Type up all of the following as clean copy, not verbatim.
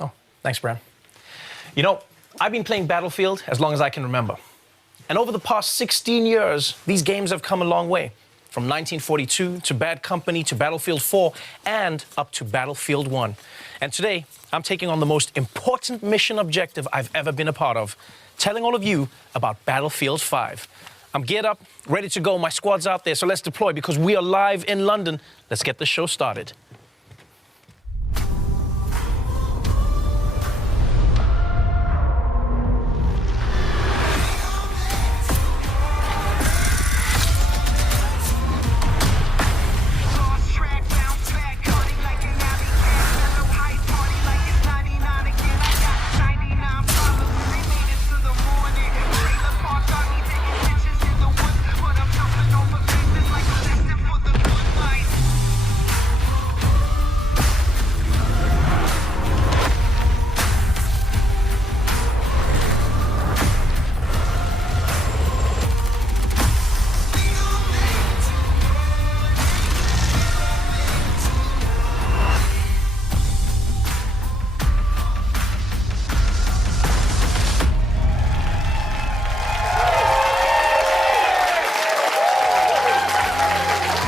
Oh, thanks, Bran. You know, I've been playing Battlefield as long as I can remember. And over the past 16 years, these games have come a long way. From 1942 to Bad Company to Battlefield 4 and up to Battlefield 1. And today, I'm taking on the most important mission objective I've ever been a part of, telling all of you about Battlefield 5. I'm geared up, ready to go. My squad's out there, so let's deploy because we are live in London. Let's get the show started.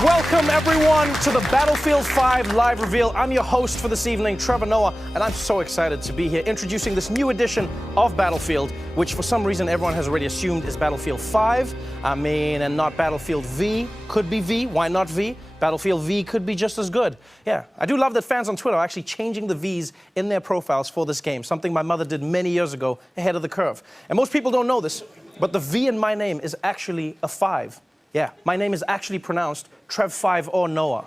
Welcome, everyone, to the Battlefield 5 live reveal. I'm your host for this evening, Trevor Noah, and I'm so excited to be here introducing this new edition of Battlefield, which for some reason everyone has already assumed is Battlefield 5. And not Battlefield V. Could be V. Why not V? Battlefield V could be just as good. Yeah, I do love that fans on Twitter are actually changing the Vs in their profiles for this game, something my mother did many years ago, ahead of the curve. And most people don't know this, but the V in my name is actually a 5. Yeah, my name is actually pronounced Trev5 or Noah.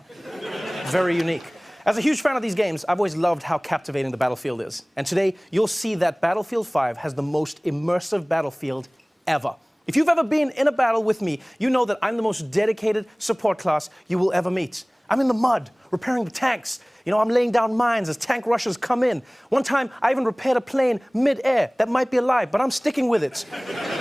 Very unique. As a huge fan of these games, I've always loved how captivating the Battlefield is. And today, you'll see that Battlefield 5 has the most immersive battlefield ever. If you've ever been in a battle with me, you know that I'm the most dedicated support class you will ever meet. I'm in the mud, repairing the tanks. You know, I'm laying down mines as tank rushers come in. One time, I even repaired a plane mid-air that might be alive, but I'm sticking with it.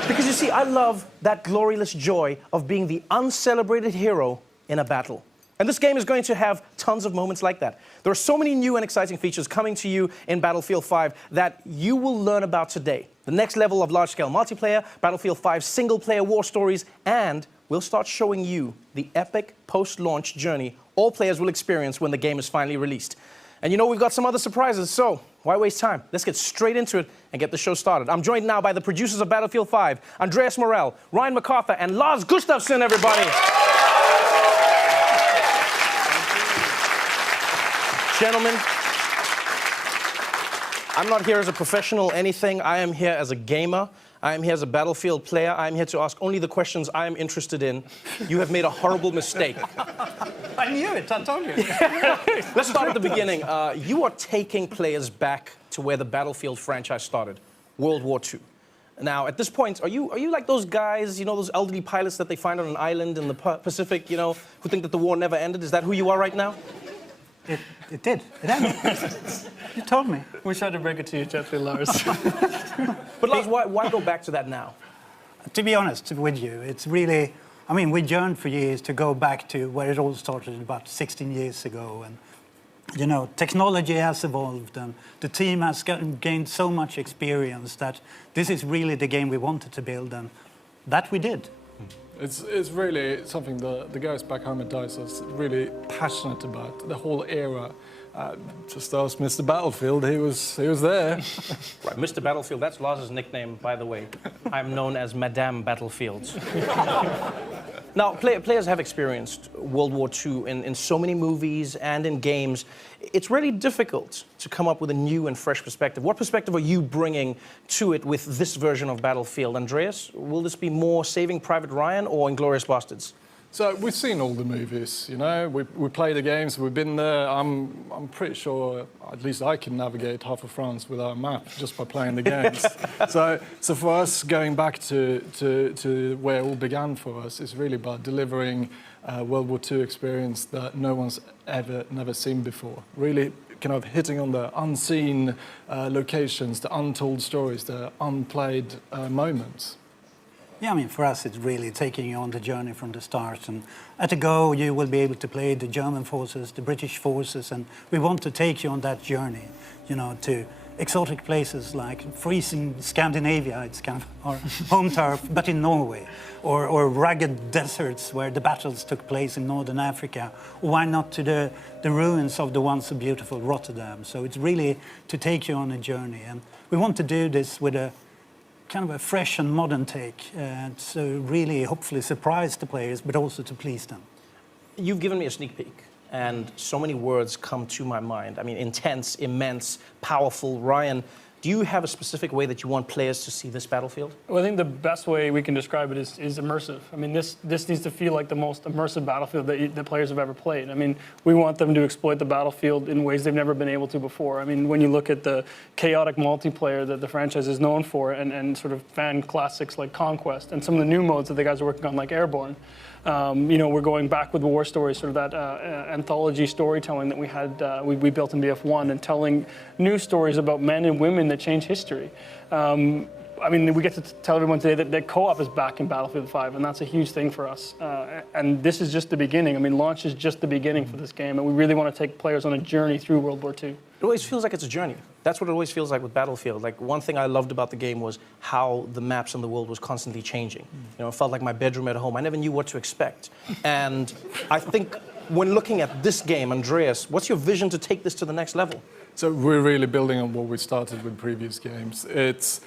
Because you see, I love that glorious joy of being the uncelebrated hero in a battle. And this game is going to have tons of moments like that. There are so many new and exciting features coming to you in Battlefield 5 that you will learn about today. The next level of large-scale multiplayer, Battlefield 5 single-player war stories, and we'll start showing you the epic post-launch journey all players will experience when the game is finally released. And you know, we've got some other surprises, so why waste time? Let's get straight into it and get the show started. I'm joined now by the producers of Battlefield 5, Andreas Morell, Ryan MacArthur, and Lars Gustafsson, everybody. Gentlemen, I'm not here as a professional anything. I am here as a gamer. I am here as a Battlefield player. I am here to ask only the questions I am interested in. You have made a horrible mistake. I knew it, I told you. Let's start at the beginning. You are taking players back to where the Battlefield franchise started, World War II. Now, at this point, are you like those guys, you know, those elderly pilots that they find on an island in the Pacific, you know, who think that the war never ended? Is that who you are right now? It did. It ended. You told me. We tried to break it to you gently, Lars. But Lars, why go back to that now? To be honest with you, it's really, I mean, we yearned for years to go back to where it all started about 16 years ago. And, you know, technology has evolved and the team has gained so much experience that this is really the game we wanted to build, and that we did. It's really something the guys back home at DICE are really passionate about, the whole era. Just ask Mr. Battlefield, he was there. Right, Mr. Battlefield, that's Lars's nickname, by the way. I'm known as Madame Battlefield. Now, players have experienced World War II in so many movies and in games. It's really difficult to come up with a new and fresh perspective. What perspective are you bringing to it with this version of Battlefield? Andreas, will this be more Saving Private Ryan or Inglourious Basterds? So we've seen all the movies, you know, we play the games, we've been there. I'm pretty sure, at least I can navigate half of France without a map just by playing the games. so for us, going back to where it all began for us, is really about delivering a World War II experience that no one's never seen before. Really kind of hitting on the unseen locations, the untold stories, the unplayed moments. Yeah, I mean, for us, it's really taking you on the journey from the start. And at a go, you will be able to play the German forces, the British forces, and we want to take you on that journey, you know, to exotic places like freezing Scandinavia, it's kind of our home turf, but in Norway, or rugged deserts where the battles took place in Northern Africa, or why not to the ruins of the once so beautiful Rotterdam. So it's really to take you on a journey. And we want to do this with a kind of a fresh and modern take, so really hopefully surprise the players, but also to please them. You've given me a sneak peek, and so many words come to my mind. I mean, intense, immense, powerful. Ryan, do you have a specific way that you want players to see this Battlefield? Well, I think the best way we can describe it is immersive. I mean, this needs to feel like the most immersive Battlefield that players have ever played. I mean, we want them to exploit the Battlefield in ways they've never been able to before. I mean, when you look at the chaotic multiplayer that the franchise is known for, and sort of fan classics like Conquest, and some of the new modes that the guys are working on like Airborne, you know, we're going back with war stories, sort of that anthology storytelling that we had, we built in BF1, and telling new stories about men and women that change history. I mean, we get to tell everyone today that co-op is back in Battlefield 5, and that's a huge thing for us. And this is just the beginning. I mean, launch is just the beginning for this game, and we really want to take players on a journey through World War II. It always feels like it's a journey. That's what it always feels like with Battlefield. Like, one thing I loved about the game was how the maps and the world was constantly changing. You know, it felt like my bedroom at home. I never knew what to expect. And I think when looking at this game, Andreas, what's your vision to take this to the next level? So we're really building on what we started with previous games. It's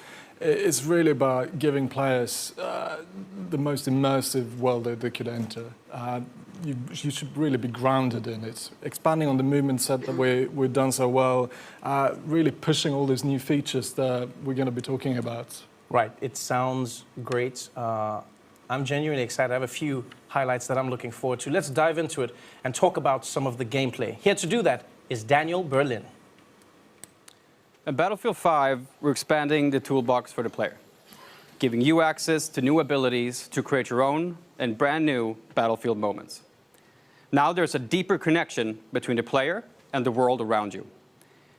really about giving players the most immersive world that they could enter. You should really be grounded in it. Expanding on the movement set that we've done so well, really pushing all these new features that we're going to be talking about. Right, it sounds great. I'm genuinely excited. I have a few highlights that I'm looking forward to. Let's dive into it and talk about some of the gameplay. Here to do that is Daniel Berlin. In Battlefield 5, we're expanding the toolbox for the player, giving you access to new abilities to create your own and brand new Battlefield moments. Now there's a deeper connection between the player and the world around you.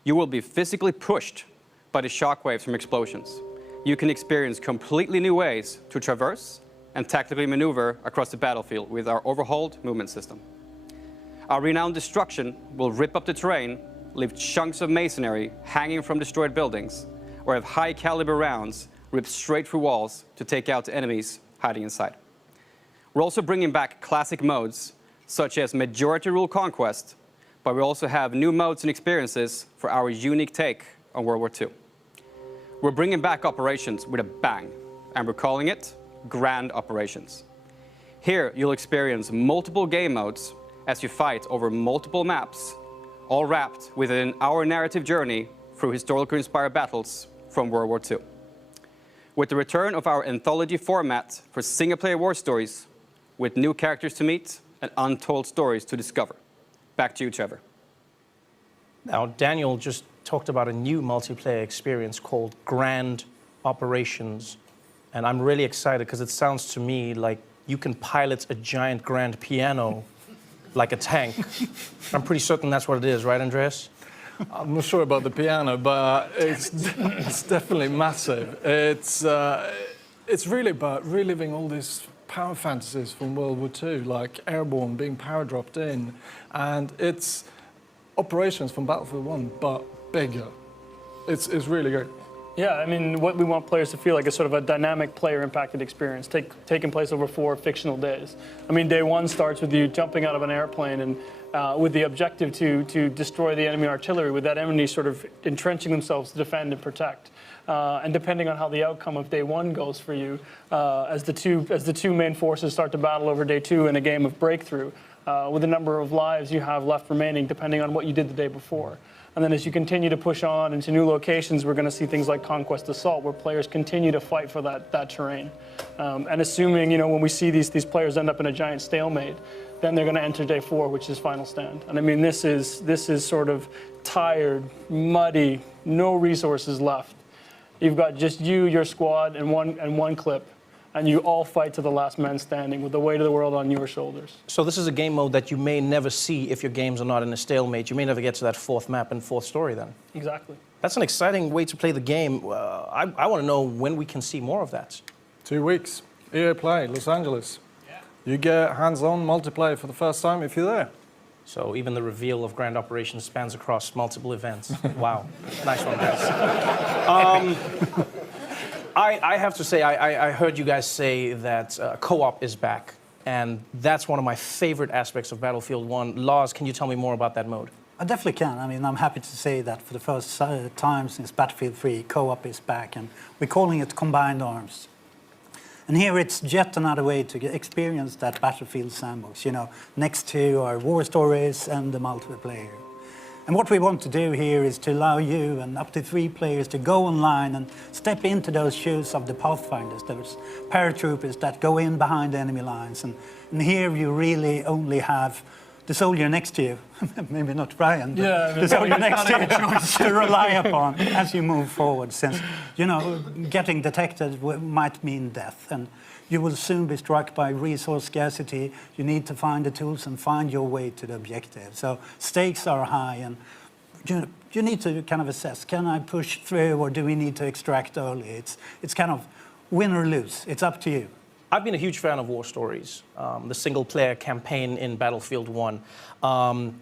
You will be physically pushed by the shockwaves from explosions. You can experience completely new ways to traverse and tactically maneuver across the battlefield with our overhauled movement system. Our renowned destruction will rip up the terrain, leave chunks of masonry hanging from destroyed buildings, or have high-caliber rounds ripped straight through walls to take out the enemies hiding inside. We're also bringing back classic modes, such as Majority Rule Conquest, but we also have new modes and experiences for our unique take on World War II. We're bringing back operations with a bang, and we're calling it Grand Operations. Here, you'll experience multiple game modes as you fight over multiple maps, all wrapped within our narrative journey through historically inspired battles from World War II. With the return of our anthology format for single-player war stories, with new characters to meet and untold stories to discover. Back to you, Trevor. Now, Daniel just talked about a new multiplayer experience called Grand Operations. And I'm really excited because it sounds to me like you can pilot a giant grand piano like a tank. I'm pretty certain that's what it is, right, Andreas? I'm not sure about the piano, but it's definitely massive. It's really about reliving all these power fantasies from World War II, like Airborne being power dropped in, and it's operations from Battlefield 1, but bigger. It's really good. Yeah, I mean, what we want players to feel like is sort of a dynamic player-impacted experience taking place over 4 fictional days. I mean, day 1 starts with you jumping out of an airplane and with the objective to destroy the enemy artillery, with that enemy sort of entrenching themselves to defend and protect. And depending on how the outcome of day 1 goes for you, as the two main forces start to battle over day 2 in a game of breakthrough, with the number of lives you have left remaining, depending on what you did the day before. And then as you continue to push on into new locations, we're going to see things like Conquest Assault, where players continue to fight for that terrain. And assuming, when we see these players end up in a giant stalemate, then they're going to enter day 4, which is Final Stand. And I mean, this is sort of tired, muddy, no resources left. You've got just you, your squad, and one clip. And you all fight to the last man standing with the weight of the world on your shoulders. So this is a game mode that you may never see if your games are not in a stalemate. You may never get to that 4th map and 4th story then. Exactly. That's an exciting way to play the game. I want to know when we can see more of that. 2 weeks. EA Play, Los Angeles. Yeah. You get hands-on multiplayer for the first time if you're there. So even the reveal of Grand Operations spans across multiple events. Wow. Nice one, guys. I have to say, I heard you guys say that co-op is back, and that's one of my favorite aspects of Battlefield 1. Lars, can you tell me more about that mode? I definitely can. I mean, I'm happy to say that for the first time since Battlefield 3, co-op is back, and we're calling it Combined Arms. And here it's yet another way to experience that Battlefield sandbox, next to our war stories and the multiplayer. And what we want to do here is to allow you and up to 3 players to go online and step into those shoes of the Pathfinders, those paratroopers that go in behind enemy lines. And here you really only have the soldier next to you, maybe not Brian, but the soldier next to you to rely upon as you move forward, since, getting detected might mean death. And you will soon be struck by resource scarcity. You need to find the tools and find your way to the objective. So stakes are high, and you need to kind of assess, can I push through or do we need to extract early? It's kind of win or lose. It's up to you. I've been a huge fan of war stories, the single-player campaign in Battlefield 1.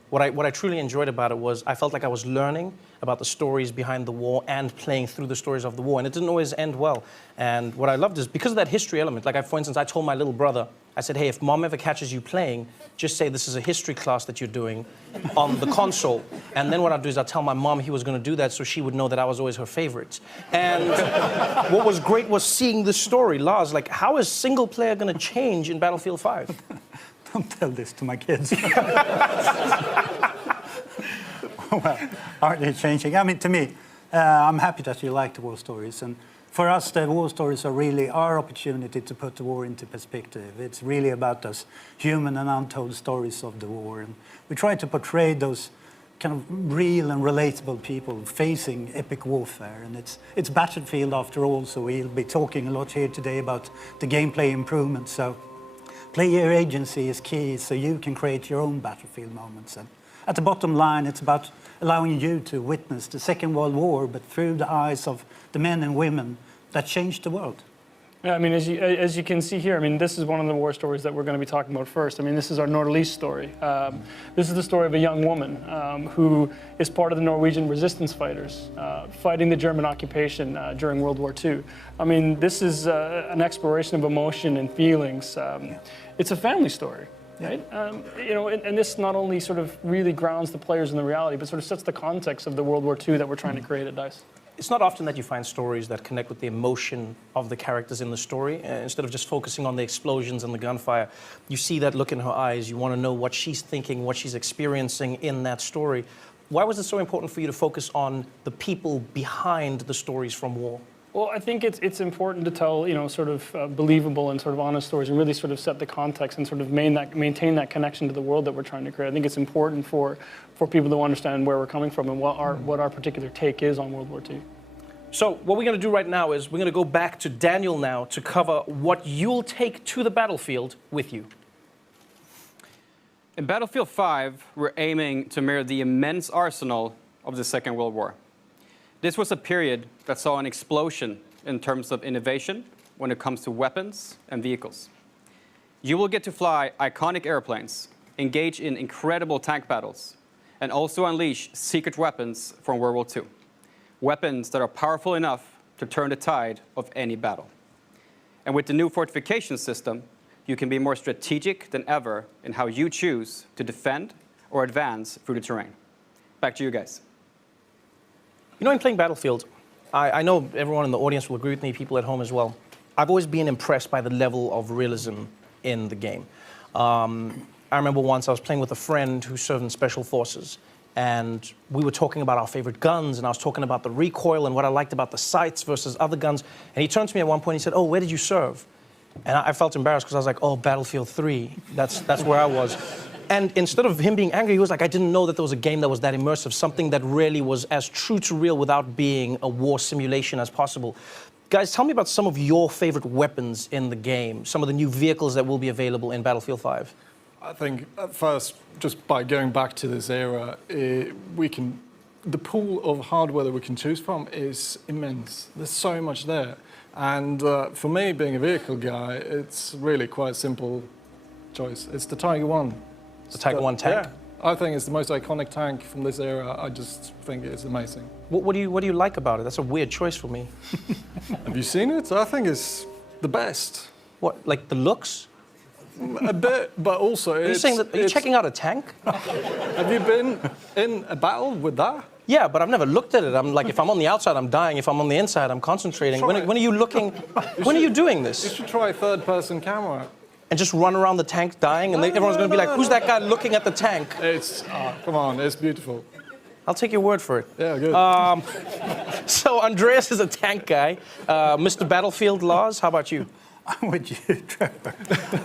What I truly enjoyed about it was I felt like I was learning about the stories behind the war and playing through the stories of the war, and it didn't always end well. And what I loved is because of that history element, like for instance, I told my little brother, I said, hey, if mom ever catches you playing, just say this is a history class that you're doing on the console. And then what I'd do is I'd tell my mom he was going to do that so she would know that I was always her favorite. And what was great was seeing the story. Lars, like, how is single player going to change in Battlefield 5? Don't tell this to my kids. Well, are they changing? I mean, to me, I'm happy that you like the war stories. And for us, the war stories are really our opportunity to put the war into perspective. It's really about those human and untold stories of the war. And we try to portray those kind of real and relatable people facing epic warfare. And it's Battlefield after all, so we'll be talking a lot here today about the gameplay improvements. So player agency is key, so you can create your own Battlefield moments. And at the bottom line, it's about allowing you to witness the Second World War, but through the eyes of the men and women that changed the world. Yeah, I mean, as you can see here, I mean, this is one of the war stories that we're going to be talking about first. I mean, this is our Nordlys story. This is the story of a young woman who is part of the Norwegian resistance fighters fighting the German occupation during World War II. I mean, this is an exploration of emotion and feelings. It's a family story. Right? You know, and this not only sort of really grounds the players in the reality, but sort of sets the context of the World War II that we're trying to create at DICE. It's not often that you find stories that connect with the emotion of the characters in the story. Instead of just focusing on the explosions and the gunfire, you see that look in her eyes. You want to know what she's thinking, what she's experiencing in that story. Why was it so important for you to focus on the people behind the stories from war? Well, I think it's important to tell, you know, sort of believable and sort of honest stories and really sort of set the context and sort of maintain that connection to the world that we're trying to create. I think it's important for people to understand where we're coming from and what our particular take is on World War II. So what we're going to do right now is we're going to go back to Daniel now to cover what you'll take to the battlefield with you. In Battlefield 5, we're aiming to mirror the immense arsenal of the Second World War. This was a period that saw an explosion in terms of innovation when it comes to weapons and vehicles. You will get to fly iconic airplanes, engage in incredible tank battles, and also unleash secret weapons from World War II. Weapons that are powerful enough to turn the tide of any battle. And with the new fortification system, you can be more strategic than ever in how you choose to defend or advance through the terrain. Back to you guys. You know, in playing Battlefield, I know everyone in the audience will agree with me, people at home as well. I've always been impressed by the level of realism in the game. I remember once I was playing with a friend who served in Special Forces, and we were talking about our favorite guns, and I was talking about the recoil and what I liked about the sights versus other guns. And he turned to me at one point and he said, "Oh, where did you serve?" And I felt embarrassed because I was like, "Oh, Battlefield 3, that's where I was." And instead of him being angry, he was like, "I didn't know that there was a game that was that immersive, something that really was as true to real without being a war simulation as possible." Guys, tell me about some of your favorite weapons in the game, some of the new vehicles that will be available in Battlefield 5. I think at first, just by going back to this era, the pool of hardware that we can choose from is immense. There's so much there. And for me, being a vehicle guy, it's really quite a simple choice. It's the Tiger 1. The Tiger 1 tank? Yeah, I think it's the most iconic tank from this era. I just think it's amazing. What do you like about it? That's a weird choice for me. Have you seen it? I think it's the best. What, like the looks? A bit, but also Are you checking out a tank? Have you been in a battle with that? Yeah, but I've never looked at it. I'm like, if I'm on the outside, I'm dying. If I'm on the inside, I'm concentrating. When are you looking? When are you doing You this? should try third-person camera. And just run around the tank dying, and everyone's going to be like, "Who's that guy looking at the tank?" Come on, it's beautiful. I'll take your word for it. Yeah, good. So Andreas is a tank guy. Mr. Battlefield, Lars, how about you? I'm with you, Trevor.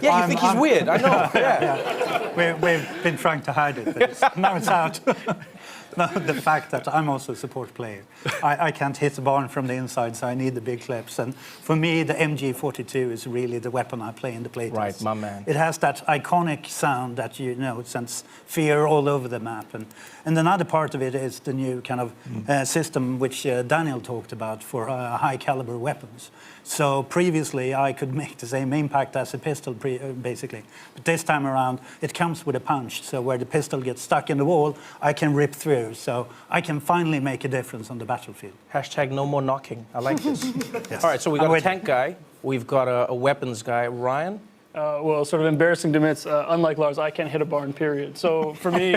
Yeah, you think he's weird. I know. Yeah. We've been trying to hide it, but now it's out. No, the fact that I'm also a support player. I can't hit the barn from the inside, so I need the big clips. And for me, the MG42 is really the weapon I play in the playtest. Right, my man. It has that iconic sound that, it sends fear all over the map. And another part of it is the new kind of system which Daniel talked about for high caliber weapons. So previously, I could make the same impact as a pistol, basically. But this time around, it comes with a punch. So where the pistol gets stuck in the wall, I can rip through. So I can finally make a difference on the battlefield. Hashtag no more knocking. I like this. Yes. All right, so we've got a tank guy. We've got a weapons guy. Ryan? Well, sort of embarrassing to admit, unlike Lars, I can't hit a barn, period. So for me,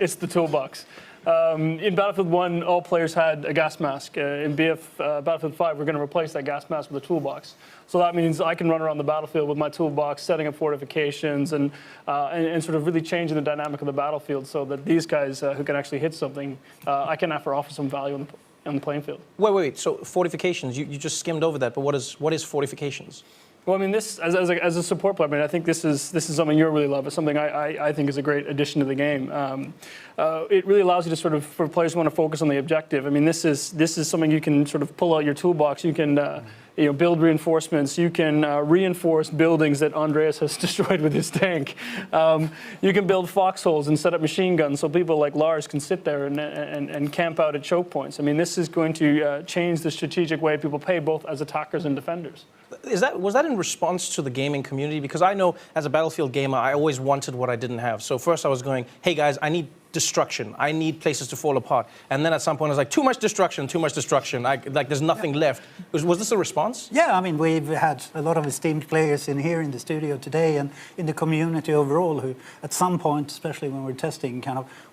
it's the toolbox. In Battlefield 1, all players had a gas mask. In Battlefield 5, we're going to replace that gas mask with a toolbox. So that means I can run around the battlefield with my toolbox, setting up fortifications, and sort of really changing the dynamic of the battlefield so that these guys who can actually hit something, I can offer some value on the playing field. Wait. So fortifications, you just skimmed over that, but what is fortifications? Well, I mean, this as a support player, I mean, I think this is something you really love. It's something I think is a great addition to the game. It really allows you to sort of, for players who want to focus on the objective. I mean, this is something you can sort of pull out your toolbox. You can build reinforcements. You can reinforce buildings that Andreas has destroyed with his tank. You can build foxholes and set up machine guns so people like Lars can sit there and camp out at choke points. I mean, this is going to change the strategic way people play, both as attackers and defenders. Was that in response to the gaming community? Because I know as a Battlefield gamer, I always wanted what I didn't have. So first I was going, hey guys, I need destruction. I need places to fall apart. And then at some point I was like, too much destruction. There's nothing left. Was this a response? Yeah, I mean, we've had a lot of esteemed players in here in the studio today and in the community overall who, at some point, especially when we're testing,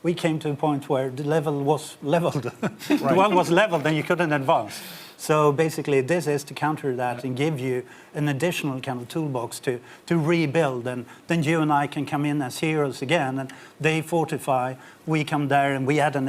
we came to a point where the level was leveled. The world was leveled and you couldn't advance. So basically, this is to counter that and give you an additional kind of toolbox to rebuild. And then you and I can come in as heroes again, and they fortify. We come there and we add an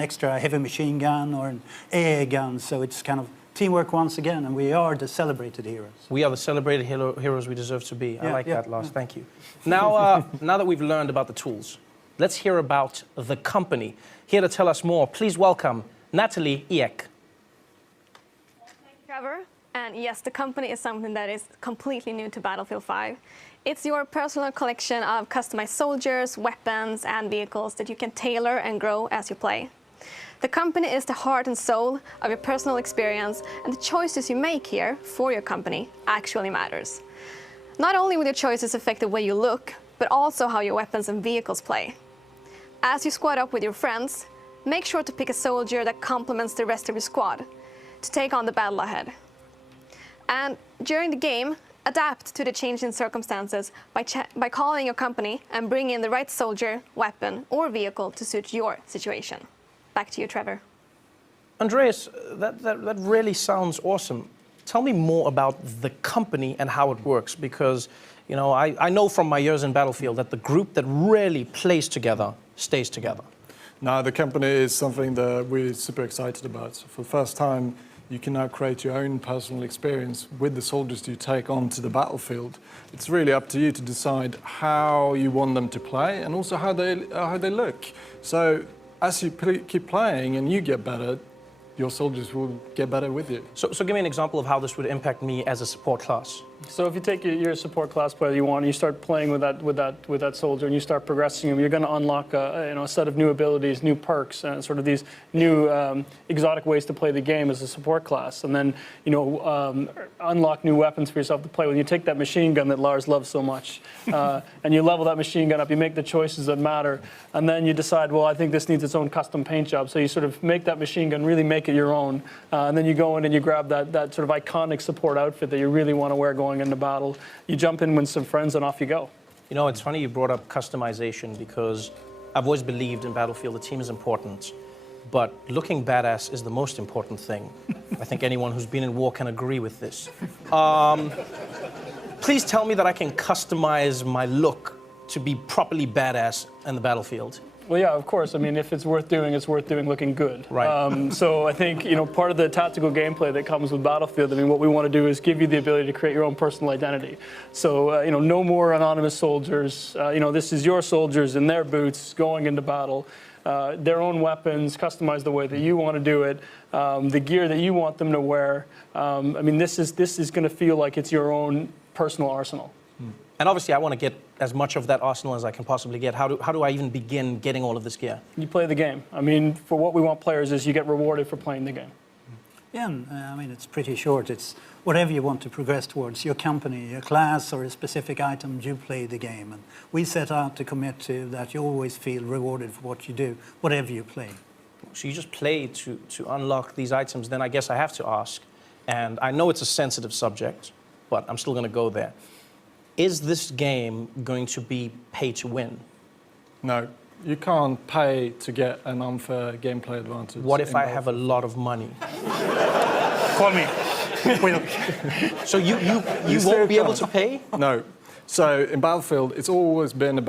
extra heavy machine gun or an AA gun. So it's kind of teamwork once again, and we are the celebrated heroes. We are the celebrated heroes we deserve to be. I like that, Lars. Thank you. Now, now that we've learned about the tools, let's hear about the company. Here to tell us more, please welcome Natalie Ek. Trevor, and yes, the company is something that is completely new to Battlefield 5. It's your personal collection of customized soldiers, weapons, and vehicles that you can tailor and grow as you play. The company is the heart and soul of your personal experience, and the choices you make here for your company actually matters. Not only will your choices affect the way you look, but also how your weapons and vehicles play. As you squad up with your friends, make sure to pick a soldier that complements the rest of your squad to take on the battle ahead. And during the game, adapt to the changing circumstances by calling your company and bring in the right soldier, weapon, or vehicle to suit your situation. Back to you, Trevor. Andreas, that really sounds awesome. Tell me more about the company and how it works, because I know from my years in Battlefield that the group that really plays together stays together. No, the company is something that we're super excited about. So for the first time, you can now create your own personal experience with the soldiers you take onto the battlefield. It's really up to you to decide how you want them to play and also how they look. So as you keep playing and you get better, your soldiers will get better with you. So give me an example of how this would impact me as a support class. So if you take your support class player you start playing with that soldier and you start progressing him, you're going to unlock a set of new abilities, new perks, and sort of these new exotic ways to play the game as a support class. And then unlock new weapons for yourself to play with. You take that machine gun that Lars loves so much, and you level that machine gun up. You make the choices that matter, and then you decide, well, I think this needs its own custom paint job. So you sort of make that machine gun, really make it your own, and then you go in and you grab that sort of iconic support outfit that you really want to wear going into battle. You jump in with some friends and off you go. It's funny you brought up customization, because I've always believed in Battlefield the team is important, but looking badass is the most important thing. I think anyone who's been in war can agree with this. Please tell me that I can customize my look to be properly badass in the Battlefield. Well, yeah, of course. I mean, if it's worth doing looking good. Right. So I think, part of the tactical gameplay that comes with Battlefield, I mean, what we want to do is give you the ability to create your own personal identity. So, no more anonymous soldiers. This is your soldiers in their boots going into battle. Their own weapons, customized the way that you want to do it, the gear that you want them to wear. I mean, this is going to feel like it's your own personal arsenal. And obviously, I want to get as much of that arsenal as I can possibly get. How do I even begin getting all of this gear? You play the game. I mean, for what we want players is you get rewarded for playing the game. Yeah, I mean, it's pretty short. It's whatever you want to progress towards, your company, your class, or a specific item, you play the game. And we set out to commit to that you always feel rewarded for what you do, whatever you play. So you just play to unlock these items. Then I guess I have to ask, and I know it's a sensitive subject, but I'm still going to go there. Is this game going to be pay to win? No, you can't pay to get an unfair gameplay advantage. What if I have a lot of money? Call me. So you won't be able to pay? No. So in Battlefield, it's always been about